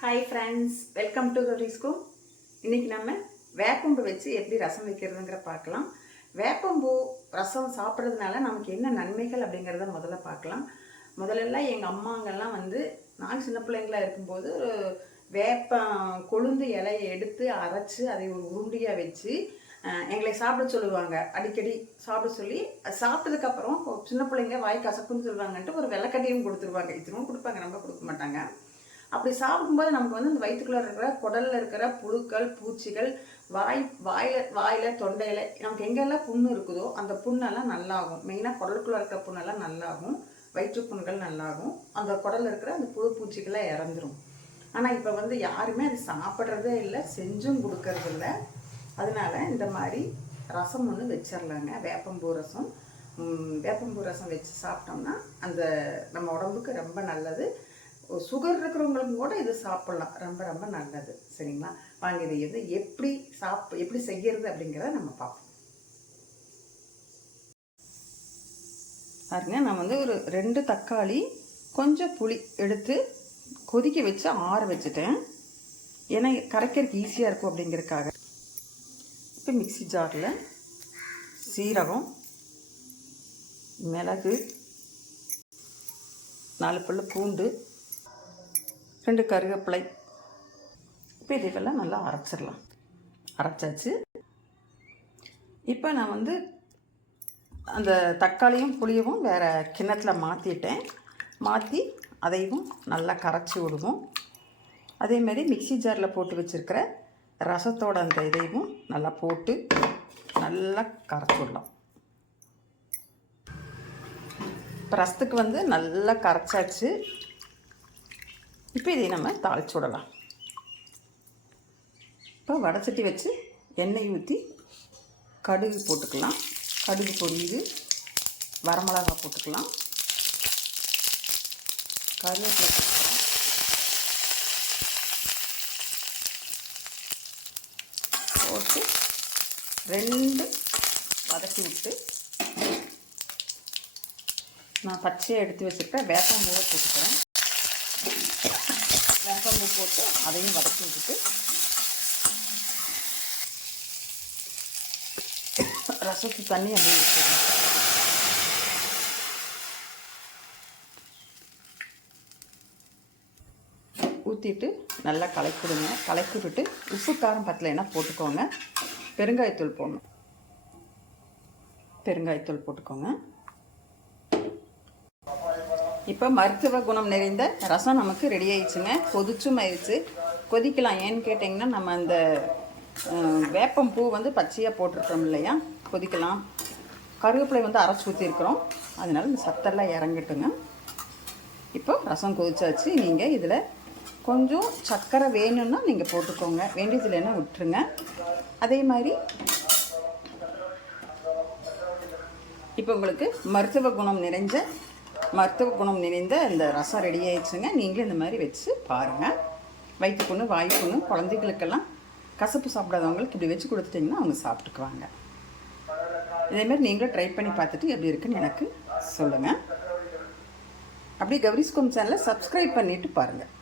Hi friends, welcome to கௌரிஸ்கோ. இன்றைக்கி நம்ம வேப்பம்பூ வச்சு எப்படி ரசம் வைக்கிறதுங்கிற பார்க்கலாம். வேப்பம்பூ ரசம் சாப்பிட்றதுனால நமக்கு என்ன நன்மைகள் அப்படிங்கிறத முதல்ல பார்க்கலாம். முதல்லலாம் எங்கள் அம்மாங்கெல்லாம் நான் சின்ன பிள்ளைங்களாக இருக்கும்போது கொழுந்து இலையை எடுத்து அரைச்சி அதை ஒரு உருண்டியாக வச்சு எங்களை சாப்பிட சொல்லுவாங்க. அடிக்கடி சாப்பிட சொல்லி சாப்பிட்டதுக்கப்புறம் சின்ன பிள்ளைங்க வாய் கசப்புன்னு சொல்லுவாங்கன்ட்டு ஒரு வெள்ளைக்கட்டியும் கொடுத்துருவாங்க. இதுவும் கொடுப்பாங்க, ரொம்ப கொடுக்க மாட்டாங்க. அப்படி சாப்பிடும்போது நமக்கு இந்த வயிற்றுக்குள்ளே இருக்கிற குடலில் இருக்கிற புழுக்கள் பூச்சிகள் வாயில் தொண்டையில் நமக்கு எங்கெல்லாம் புண்ணு இருக்குதோ அந்த புண்ணெல்லாம் நல்லாகும். மெயினாக குடலுக்குள்ளே இருக்கிற புண்ணெல்லாம் நல்லாகும், வயிற்று புண்கள் நல்லாகும், அந்த குடலில் இருக்கிற அந்த புழு பூச்சிகளை இறந்துடும். ஆனால் இப்போ யாருமே அது சாப்பிட்றதே இல்லை, செஞ்சும் கொடுக்கறது இல்லை. அதனால இந்த மாதிரி ரசம் ஒன்று வச்சிடலாங்க. வேப்பம்பூ ரசம். வேப்பம்பூ ரசம் வச்சு சாப்பிட்டோம்னா அந்த நம்ம உடம்புக்கு ரொம்ப நல்லது. சுகர் இருக்கிறவங்களுக்கு கூட இது சாப்பிட்லாம், ரொம்ப ரொம்ப நல்லது. சரிங்களா? வாங்க இதை எப்படி செய்கிறது அப்படிங்கிறத நம்ம பார்ப்போம். பாருங்க, நான் ஒரு 2 தக்காளி கொஞ்சம் புளி எடுத்து கொதிக்க வச்சு ஆற வச்சுட்டேன். ஏன்னா கரைக்கிறதுக்கு ஈஸியாக இருக்கும் அப்படிங்கிறதுக்காக. இப்போ மிக்சி ஜாரில் சீரகம், மிளகு, 4 பல்லு பூண்டு, 2 கருவேப்பிலை, இப்போ இதெல்லாம் நல்லா அரைச்சிடலாம். அரைச்சாச்சு. இப்போ நான் அந்த தக்காளியும் புளியவும் வேறு கிண்ணத்தில் மாற்றிட்டேன். மாற்றி அதையும் நல்லா கரைச்சி விடுவோம். அதேமாரி மிக்சி ஜாரில் போட்டு வச்சுருக்கிற ரசத்தோட அந்த இதையும் நல்லா போட்டு நல்லா கரைச்சி விடலாம். இப்போ ரசத்துக்கு நல்லா கரைச்சாச்சு. இப்போ இதை நம்ம தாளிச்சு விடலாம். இப்போ வடைச்சட்டி வச்சு எண்ணெய் ஊற்றி கடுகு போட்டுக்கலாம். கடுகு பொரியுது, வரமிளகா போட்டுக்கலாம், கருவேப்பிலை போட்டுக்கலாம், போட்டு 2 வதக்கி விட்டு நான் பச்சையாக எடுத்து வச்சுருக்கேன் வேப்பம்பூவை போட்டுக்கிறேன். வேப்பம்பூ போட்டு அதையும் வதக்கி விட்டுட்டு ரசத்து தண்ணி அப்படியே ஊற்றிடலாம். ஊற்றிட்டு நல்லா கலக்கிடுங்க. கலக்கி விட்டு உப்பு காரம் பத்தலைன்னா போட்டுக்கோங்க. பெருங்காயத்தூள் போடணும். பெருங்காயத்தூள் போட்டுக்கோங்க. இப்போ மருத்துவ குணம் நிறைந்த ரசம் நமக்கு ரெடி ஆயிடுச்சுங்க. கொதிச்சும் ஆயிடுச்சு. கொதிக்கலாம். ஏன்னு கேட்டிங்கன்னா நம்ம அந்த வேப்பம்பூ பச்சையாக போட்டிருக்கோம் இல்லையா, கொதிக்கலாம். கருவேப்பிலை அரைச்சி ஊற்றிருக்கிறோம், அதனால இந்த சத்தெல்லாம் இறங்கிட்டுங்க. இப்போ ரசம் கொதிச்சாச்சு. நீங்கள் இதில் கொஞ்சம் சர்க்கரை வேணும்னா நீங்கள் போட்டுக்கோங்க, வேண்டியது இல்லைன்னா விட்டுருங்க. அதே மாதிரி இப்போ உங்களுக்கு மருத்துவ குணம் நிறைந்த இந்த ரசம் ரெடி ஆயிடுச்சுங்க. நீங்களும் இந்த மாதிரி வச்சு பாருங்கள். வயிற்றுப்புண்ணு, வாய்ப்புண்ணு, குழந்தைகளுக்கெல்லாம் கசப்பு சாப்பிடாதவங்களுக்கு இப்படி வச்சு கொடுத்துட்டிங்கன்னா அவங்க சாப்பிட்டுக்குவாங்க. இதேமாதிரி நீங்களும் ட்ரை பண்ணி பார்த்துட்டு எப்படி இருக்குன்னு எனக்கு சொல்லுங்கள். அப்படியே கௌரிஸ்கோ சேனலை சப்ஸ்கிரைப் பண்ணிவிட்டு பாருங்கள்.